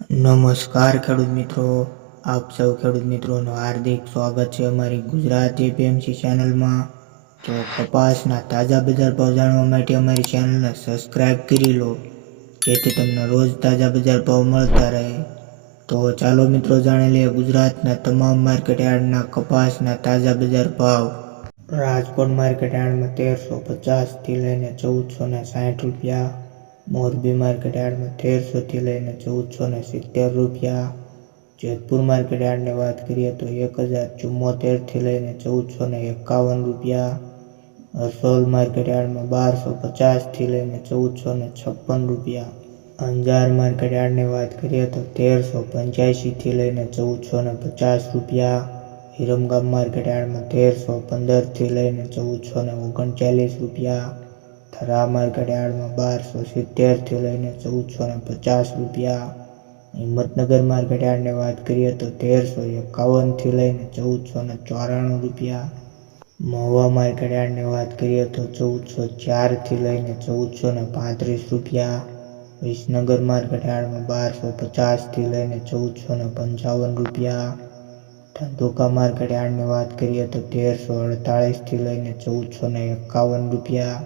નમસ્કાર ખેડૂત મિત્રો, આપ સૌ ખેડૂત મિત્રોનું હાર્દિક સ્વાગત છે અમારી ગુજરાત એપીએમસી ચેનલમાં. તો કપાસના તાજા બજાર ભાવ જાણવા માટે અમારી ચેનલને સબસ્ક્રાઇબ કરી લો, જેથી તમને રોજ તાજા બજાર ભાવ મળતા રહે. તો ચાલો મિત્રો જાણી લઈએ ગુજરાતના તમામ માર્કેટ યાર્ડના કપાસના તાજા બજાર ભાવ. રાજકોટ માર્કેટ યાર્ડમાં તેરસો પચાસથી લઈને ચૌદસો ને સાઠ રૂપિયા મોરબી માર્કેટ યાર્ડમાં તેરસોથી લઈને ચૌદસો ને સિત્તેર રૂપિયા. જેતપુર માર્કેટ યાર્ડની વાત કરીએ તો એક હજાર ચુમ્મોતેરથી લઈને ચૌદસો ને એકાવન રૂપિયા. હરસોલ માર્કેટ યાર્ડમાં બારસો પચાસથી લઈને ચૌદસો ને છપ્પન રૂપિયા. અંજાર માર્કેટ યાર્ડની વાત કરીએ તો તેરસો પંચ્યાસીથી લઈને ચૌદસો ને પચાસ રૂપિયા. વિરમગામ માર્કેટ યાર્ડમાં તેરસો પંદરથી લઈને ચૌદસો ને ઓગણચાલીસ રૂપિયા. થરા ઘડિયાળમાં બારસો સિત્તેરથી લઈને ચૌદસો ને પચાસ રૂપિયા. હિંમતનગર ઘડિયાળની વાત કરીએ તો તેરસો એકાવનથી લઈને ચૌદસો ને ચોરાણું રૂપિયા. મહુવા ઘડિયાળની વાત કરીએ તો ચૌદસો ચારથી લઈને ચૌદસો ને પાંત્રીસ રૂપિયા. વિસનગર ઘડિયાળમાં બારસો પચાસથી લઈને ચૌદસો ને પંચાવન રૂપિયા. ધંધુકામાં ઘડિયાળની વાત કરીએ તો તેરસો અડતાળીસથી લઈને ચૌદસો ને એકાવન રૂપિયા.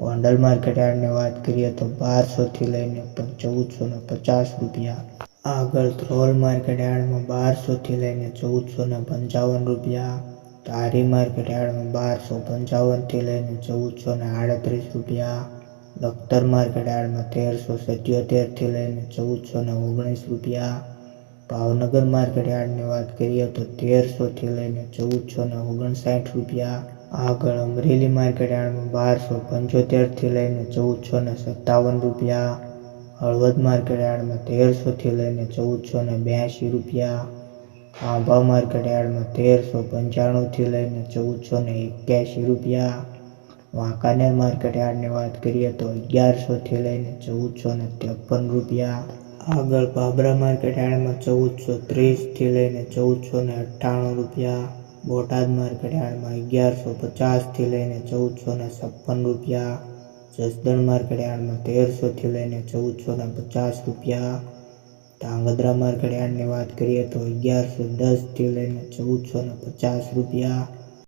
ગોંડલ માર્કેટ યાર્ડની વાત કરીએ તો બારસોથી લઈને ચૌદસો ને પચાસ રૂપિયા. આગળ ધ્રોલ માર્કેટ યાર્ડમાં બારસોથી લઈને ચૌદસો ને પંચાવન રૂપિયા. ધારી માર્કેટ યાર્ડમાં બારસો પંચાવનથી લઈને ચૌદસો ને આડત્રીસ રૂપિયા. લખતર માર્કેટ યાર્ડમાં તેરસો સિત્યોતેરથી લઈને ચૌદસો ને ઓગણીસ રૂપિયા. ભાવનગર માર્કેટ યાર્ડની વાત કરીએ તો તેરસોથી લઈને ચૌદસો ને ઓગણસાઠ રૂપિયા. આગળ અમરેલી માર્કેટ યાર્ડમાં બારસો પંચોતેરથી લઈને ચૌદસો ને સત્તાવન રૂપિયા, હળવદ માર્કેટ યાર્ડમાં તેરસોથી લઈને ચૌદસો ને બ્યાસી રૂપિયા ખાંભા માર્કેટ યાર્ડમાં તેરસો પંચાણુંથી લઈને ચૌદસો ને એક્યાસી રૂપિયા, વાંકાનેર માર્કેટ યાર્ડની વાત કરીએ તો અગિયારસોથી લઈને ચૌદસો ને ત્રેપન રૂપિયા, આગળ બાબરા માર્કેટ યાર્ડમાં ચૌદસો ત્રીસથી લઈને ચૌદસો ને અઠ્ઠાણું રૂપિયા બોટાદ માર્કેટ અગિયારસો પચાસથી લઈને ચૌદસો ને છપ્પન રૂપિયા. જસદણ માર્કેટ તેરસોથી લઈને ચૌદસો ને પચાસ રૂપિયા. ધાંગધ્રા માર્કેટ વાત કરીએ તો અગિયારસો દસથી લઈને ચૌદસો ને પચાસ રૂપિયા.